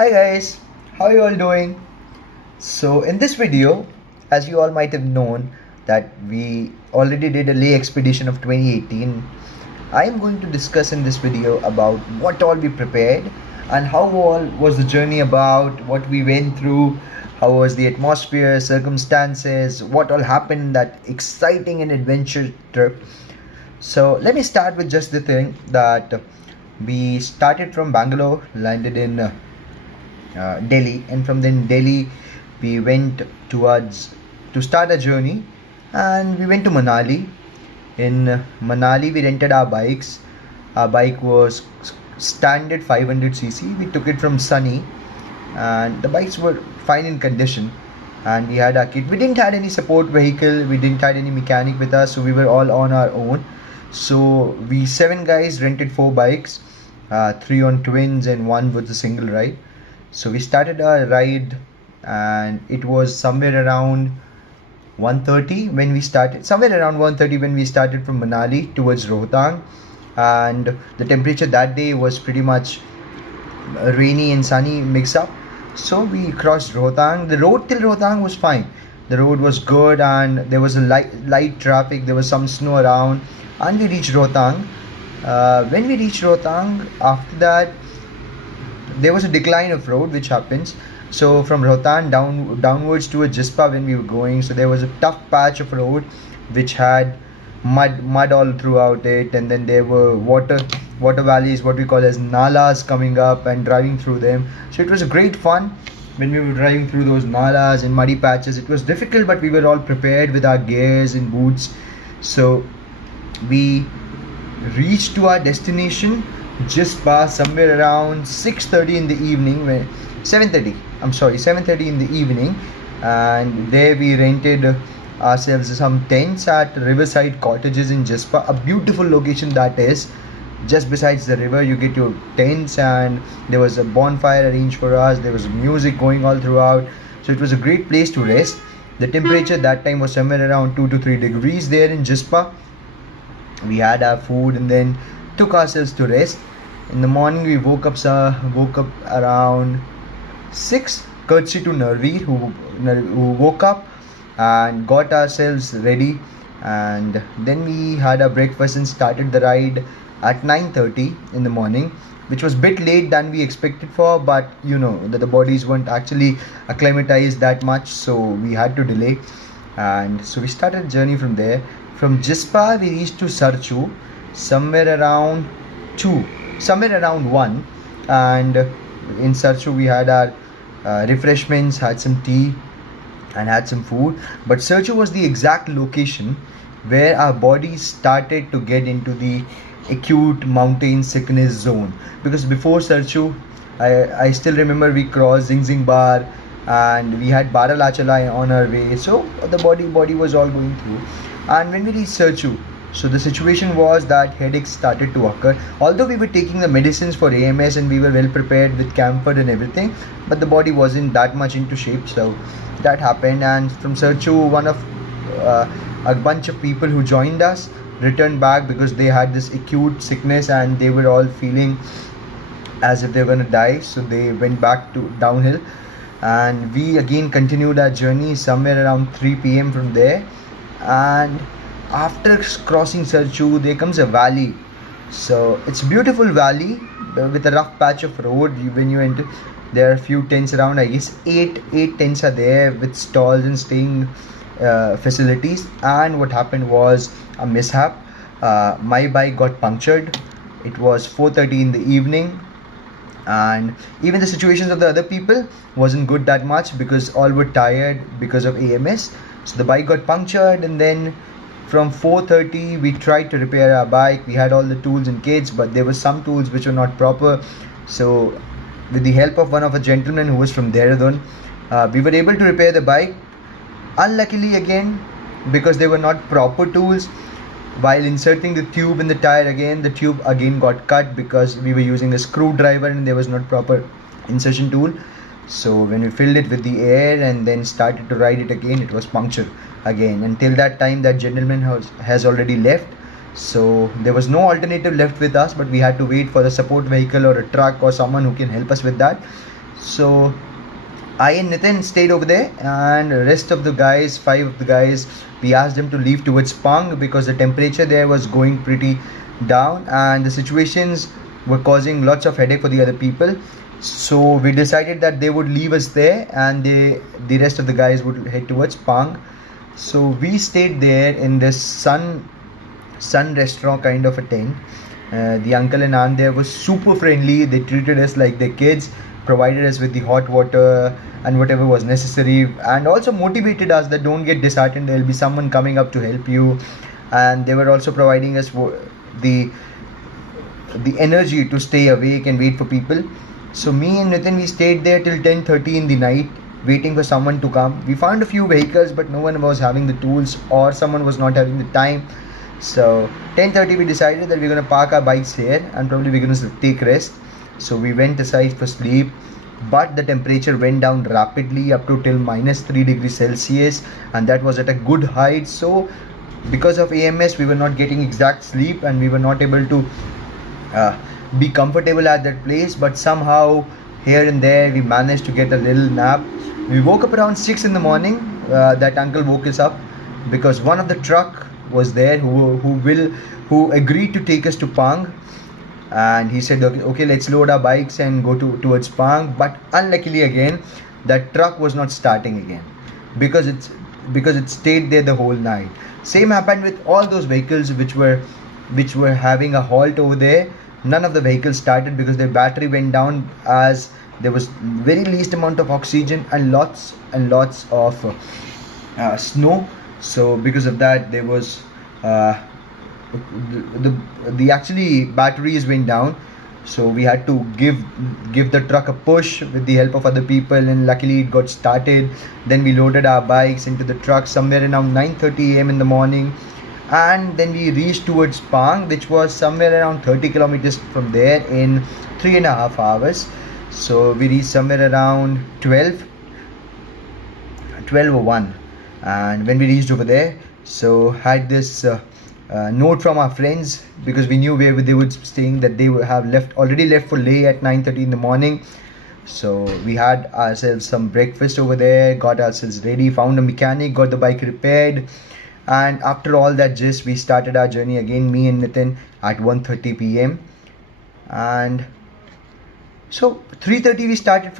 Hi guys, how are you all doing? So in this video, as you all might have known that we already did a Leh expedition of 2018, I am going to discuss in this video about what all we prepared and how all was the journey about, what we went through, how was the atmosphere, circumstances, what all happened in that exciting and adventure trip. So let me start with just the thing that we started from Bangalore, landed in Delhi, and from then Delhi we went towards to start a journey, and we went to Manali. In Manali, we rented our bikes. Our bike was standard 500cc. We took it from Sunny, and the bikes were fine in condition. And we had our kit. We didn't had any support vehicle. We didn't had any mechanic with us, so we were all on our own. So we seven guys rented four bikes, three on twins and one was a single ride. So we started our ride, and it was somewhere around 1:30 when we started. Somewhere around 1:30 when we started from Manali towards Rohtang, and the temperature that day was pretty much rainy and sunny mix up. So we crossed Rohtang. The road till Rohtang was fine. The road was good, and there was a light traffic. There was some snow around, and we reached Rohtang. When we reached Rohtang, after that there was a decline of road which happens. So from Rohtang downwards to a Jispa when we were going, so there was a tough patch of road which had mud all throughout it, and then there were water valleys, what we call as nalas, coming up and driving through them. So it was a great fun when we were driving through those nalas and muddy patches. It was difficult, but we were all prepared with our gears and boots. So we reached to our destination just past somewhere around 6:30 in the evening, 7:30 in the evening, and there we rented ourselves some tents at Riverside Cottages in Jispa, a beautiful location that is. Just besides the river, you get your tents, and there was a bonfire arranged for us. There was music going all throughout, so it was a great place to rest. The temperature that time was somewhere around 2 to 3 degrees there in Jispa. We had our food and then took ourselves to rest. In the morning we woke up around 6, courtesy to Narveer who woke up and got ourselves ready, and then we had our breakfast and started the ride at 9:30 in the morning, which was a bit late than we expected for, but you know that the bodies weren't actually acclimatized that much, so we had to delay. And so we started the journey from there. From Jispa we reached to Sarchu somewhere around 1, and in Sarchu we had our refreshments, had some tea and had some food. But Sarchu was the exact location where our bodies started to get into the acute mountain sickness zone, because before Sarchu, I still remember we crossed Zing Bar and we had Baralachala on our way, so the body was all going through. And when we reached Sarchu, so the situation was that headaches started to occur. Although we were taking the medicines for AMS and we were well prepared with camphor and everything, but the body wasn't that much into shape, so that happened. And from Sarchu, a bunch of people who joined us returned back because they had this acute sickness and they were all feeling as if they were gonna die, so they went back to downhill, and we again continued our journey somewhere around 3 p.m. from there. And after crossing Sarchu, there comes a valley. So it's a beautiful valley with a rough patch of road. When you enter, there are a few tents around. I guess eight tents are there with stalls and staying facilities. And what happened was a mishap. My bike got punctured. It was 4:30 in the evening, and even the situations of the other people wasn't good that much because all were tired because of AMS. So the bike got punctured, and then from 4:30 we tried to repair our bike. We had all the tools and kits, but there were some tools which were not proper. So with the help of one of a gentleman who was from Dehradun, we were able to repair the bike. Unluckily again, because they were not proper tools, while inserting the tube in the tire again, the tube again got cut because we were using a screwdriver and there was not proper insertion tool. So when we filled it with the air and then started to ride it again, it was punctured again. Until that time, that gentleman has already left, so there was no alternative left with us, but we had to wait for a support vehicle or a truck or someone who can help us with that. So I and Nitin stayed over there, and the rest of the guys, 5 of the guys, we asked them to leave towards Pang because the temperature there was going pretty down and the situations were causing lots of headache for the other people. So we decided that they would leave us there, and the rest of the guys would head towards Pang. So we stayed there in this sun restaurant kind of a thing. The uncle and aunt there was super friendly. They treated us like their kids, provided us with the hot water and whatever was necessary, and also motivated us that don't get disheartened, there'll be someone coming up to help you. And they were also providing us the the energy to stay awake and wait for people. So me and Nitin, we stayed there till 10:30 in the night, waiting for someone to come. We found a few vehicles, but no one was having the tools, or someone was not having the time. So 10:30 we decided that we're going to park our bikes here and probably we're going to take rest. So we went aside for sleep, but the temperature went down rapidly up to till -3 degrees Celsius, and that was at a good height. So because of AMS we were not getting exact sleep, and we were not able to be comfortable at that place, but somehow here and there we managed to get a little nap. We woke up around 6 in the morning. That uncle woke us up because one of the truck was there who agreed to take us to Pang, and he said, okay, let's load our bikes and go towards Pang. But unluckily again, that truck was not starting again because it stayed there the whole night. Same happened with all those vehicles which were having a halt over there. None of the vehicles started because their battery went down, as there was very least amount of oxygen and lots of snow. So because of that, there was the actually batteries went down. So we had to give the truck a push with the help of other people, and luckily it got started. Then we loaded our bikes into the truck somewhere around 9:30 a.m. in the morning, and then we reached towards Pang, which was somewhere around 30 kilometers from there, in 3.5 hours. So we reached somewhere around 12:01, and when we reached over there, so had this note from our friends, because we knew where they would staying, that they would have already left for Leh at 9:30 in the morning. So we had ourselves some breakfast over there, got ourselves ready, found a mechanic, got the bike repaired, and after all that gist, we started our journey again, me and Nitin, at 1:30 p.m. and so 3:30 we started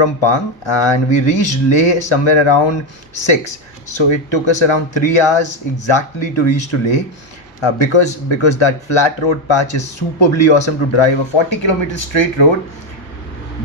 from Pang, and we reached Leh somewhere around 6. So it took us around 3 hours exactly to reach to Leh, because that flat road patch is superbly awesome to drive. A 40-kilometer straight road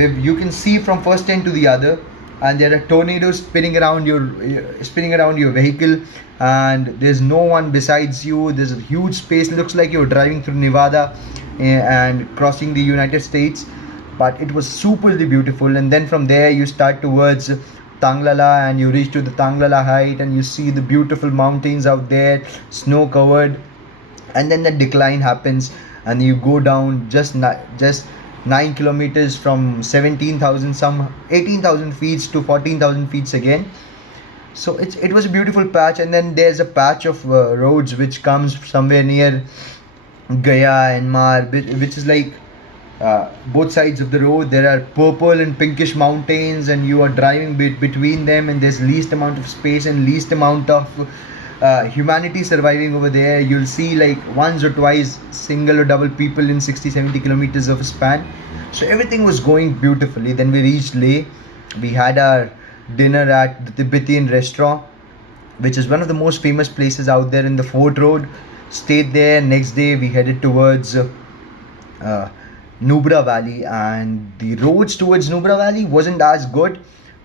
where you can see from first end to the other, and there are tornadoes spinning around your vehicle, and there's no one besides you. There's a huge space, looks like you're driving through Nevada and crossing the United States. But it was superly beautiful. And then from there you start towards Tanglala, and you reach to the Tanglala height, and you see the beautiful mountains out there, snow covered. And then the decline happens, and you go down just 9 kilometers from 17,000 some 18,000 feet to 14,000 feet again. So it was a beautiful patch. And then there's a patch of roads which comes somewhere near Gaya and Mar, which is like both sides of the road there are purple and pinkish mountains, and you are driving between them, and there's least amount of space and least amount of humanity surviving over there. You'll see like once or twice single or double people in 60-70 kilometers of a span. So everything was going beautifully. Then we reached Leh. We had our dinner at the Tibetan restaurant, which is one of the most famous places out there in the Fort Road. Stayed there. Next day we headed towards Nubra Valley, and the roads towards Nubra Valley wasn't as good.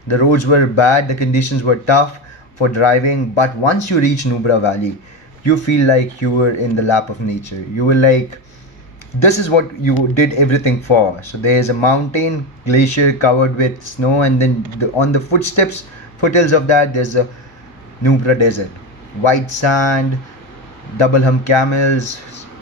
The roads were bad, the conditions were tough for driving. But once you reach Nubra Valley, you feel like you were in the lap of nature. You were like, this is what you did everything for. So there's a mountain glacier covered with snow, and then on the foothills of that, there's a Nubra desert, white sand, double hump camels,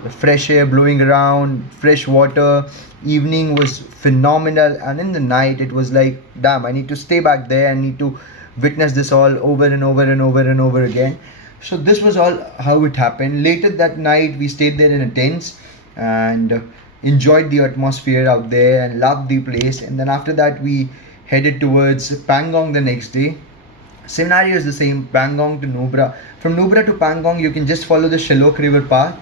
fresh air blowing around, fresh water. Evening was phenomenal, and in the night it was like, damn, I need to stay back there. I need to witness this all over and over and over and over again. So this was all how it happened. Later that night we stayed there in a tent, and enjoyed the atmosphere out there and loved the place. And then after that, we headed towards Pangong the next day. Scenario is the same, Pangong to Nubra. From Nubra to Pangong, you can just follow the Shillok River path,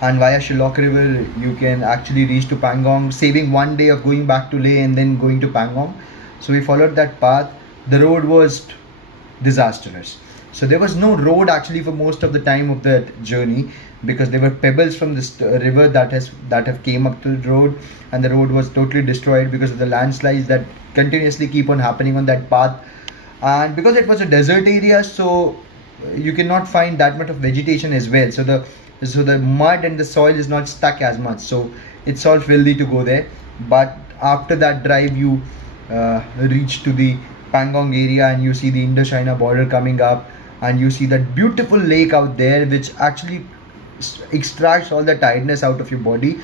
and via Shillok River, you can actually reach to Pangong, saving one day of going back to Leh and then going to Pangong. So we followed that path. The road was disastrous. So there was no road actually for most of the time of that journey, because there were pebbles from this river that have came up to the road, and the road was totally destroyed because of the landslides that continuously keep on happening on that path. And because it was a desert area, so you cannot find that much of vegetation as well. So the mud and the soil is not stuck as much. So it's all filthy to go there. But after that drive, you reach to the Pangong area and you see the Indo-China border coming up, and you see that beautiful lake out there, which actually extracts all the tiredness out of your body.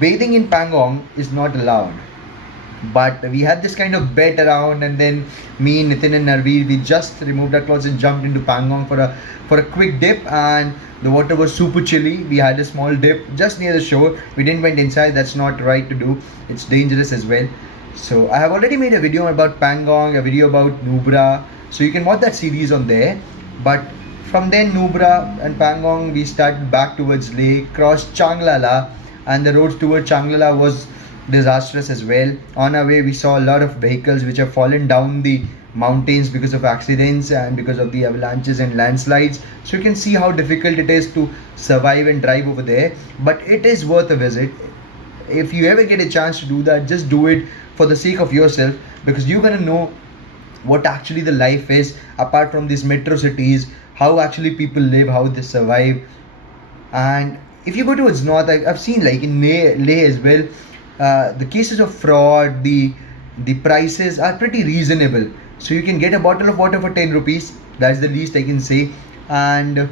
Bathing in Pangong is not allowed, but we had this kind of bet around, and then me, Nitin and Narveer, we just removed our clothes and jumped into Pangong for a quick dip, and the water was super chilly. We had a small dip just near the shore. We didn't went inside, that's not right to do, it's dangerous as well. So I have already made a video about Pangong, a video about Nubra, so you can watch that series on there. But from then, Nubra and Pangong, we started back towards Leh, crossed Changlala, and the road towards Changlala was disastrous as well. On our way, we saw a lot of vehicles which have fallen down the mountains because of accidents and because of the avalanches and landslides. So you can see how difficult it is to survive and drive over there, but it is worth a visit. If you ever get a chance to do that, just do it for the sake of yourself, because you're gonna know what actually the life is apart from these metro cities, how actually people live, how they survive. And if you go towards north, I've seen like in Leh as well, the cases of fraud, the prices are pretty reasonable. So you can get a bottle of water for 10 rupees, that's the least I can say. And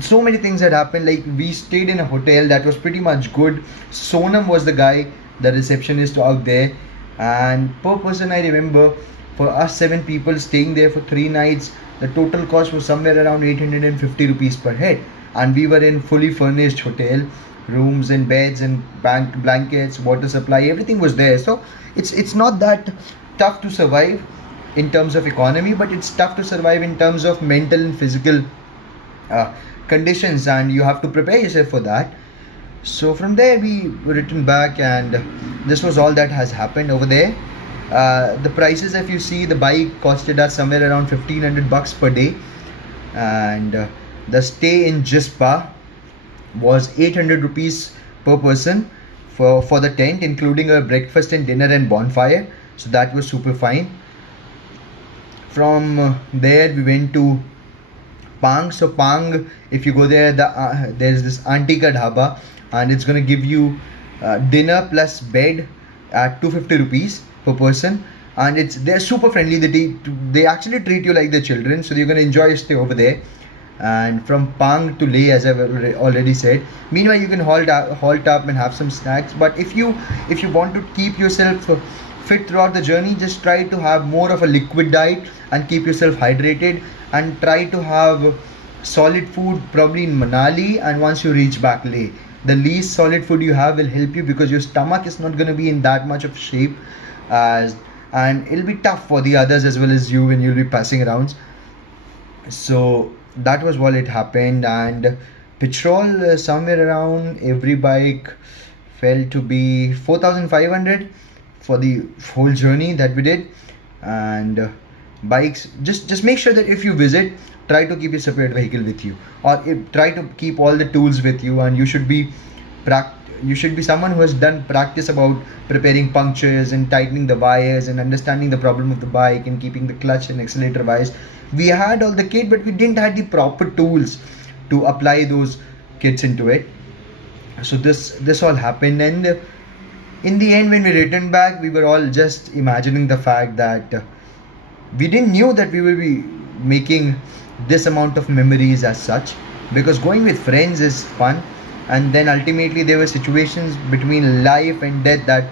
so many things had happened. Like, we stayed in a hotel that was pretty much good. Sonam was the guy, the receptionist out there, and per person, I remember, for us 7 people staying there for 3 nights, the total cost was somewhere around 850 rupees per head, and we were in fully furnished hotel, rooms and beds and blankets, water supply, everything was there. So it's not that tough to survive in terms of economy, but it's tough to survive in terms of mental and physical conditions, and you have to prepare yourself for that. So from there, we returned back, and this was all that has happened over there. The prices, if you see, the bike costed us somewhere around 1500 bucks per day, and the stay in Jispa was 800 rupees per person for the tent, including a breakfast and dinner and bonfire. So that was super fine. From there, we went to Pang. So Pang, if you go there, there's this Auntie Ka Dhaba, and it's going to give you dinner plus bed at 250 rupees per person, and they're super friendly. They actually treat you like their children, so you're going to enjoy your stay over there. And from Pang to Leh, as I've already said, meanwhile you can halt up and have some snacks. But if you want to keep yourself fit throughout the journey, just try to have more of a liquid diet and keep yourself hydrated, and try to have solid food probably in Manali, and once you reach back Leh, the least solid food you have will help you, because your stomach is not going to be in that much of shape, and it'll be tough for the others as well as you when you'll be passing around. So that was what it happened. And petrol, somewhere around every bike fell to be 4,500 for the whole journey that we did. And bikes, just make sure that if you visit, try to keep a separate vehicle with you, or try to keep all the tools with you, and you should be someone who has done practice about preparing punctures and tightening the wires and understanding the problem of the bike and keeping the clutch and accelerator wires. We had all the kit, but we didn't have the proper tools to apply those kits into it. So this all happened, and in the end, when we returned back, we were all just imagining the fact that we didn't knew that we will be making this amount of memories as such, because going with friends is fun, and then ultimately there were situations between life and death that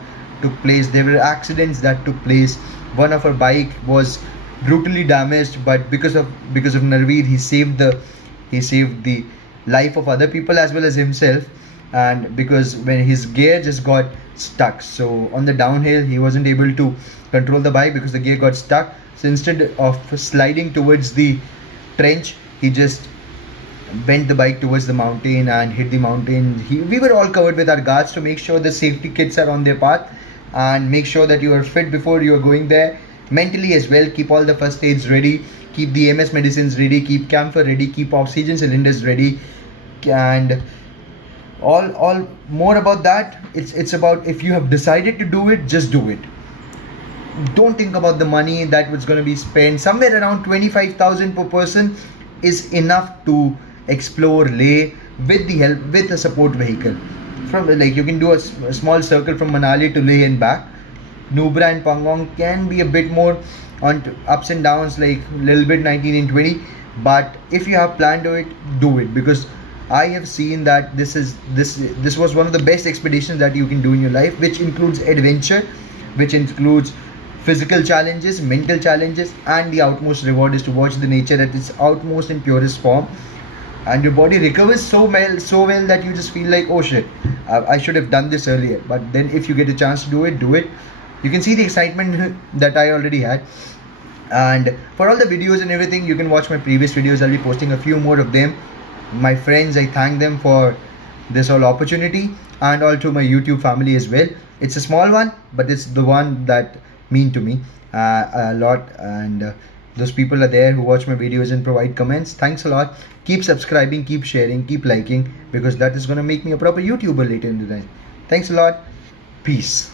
took place. There were accidents that took place. One of our bike was brutally damaged, but because of Narveer, he saved the life of other people as well as himself. and because when his gear just got stuck, so on the downhill he wasn't able to control the bike because the gear got stuck. So instead of sliding towards the trench, he just bent the bike towards the mountain and hit the mountain. We were all covered with our guards to make sure the safety kits are on their path, and make sure that you are fit before you are going there. Mentally as well, keep all the first aids ready, keep the MS medicines ready, keep camphor ready, keep oxygen cylinders ready, and all more about that. It's about, if you have decided to do it, just do it. Don't think about the money that was going to be spent. Somewhere around 25,000 per person is enough to explore Leh with the help, with a support vehicle. From, like, you can do a small circle from Manali to Leh and back. Nubra and Pangong can be a bit more on ups and downs, like a little bit 19 and 20, but if you have planned to it, do it, because I have seen that this was one of the best expeditions that you can do in your life, which includes adventure, which includes physical challenges, mental challenges, and the utmost reward is to watch the nature at its utmost and purest form, and your body recovers so well that you just feel like, oh shit, I should have done this earlier. But then if you get a chance to do it, do it. You can see the excitement that I already had. And for all the videos and everything, you can watch my previous videos. I'll be posting a few more of them. My friends, I thank them for this whole opportunity, and also my YouTube family as well. It's a small one, but it's the one that mean to me a lot, and those people are there who watch my videos and provide comments. Thanks a lot. Keep subscribing, keep sharing, keep liking, because that is going to make me a proper YouTuber later in the day. Thanks a lot. Peace.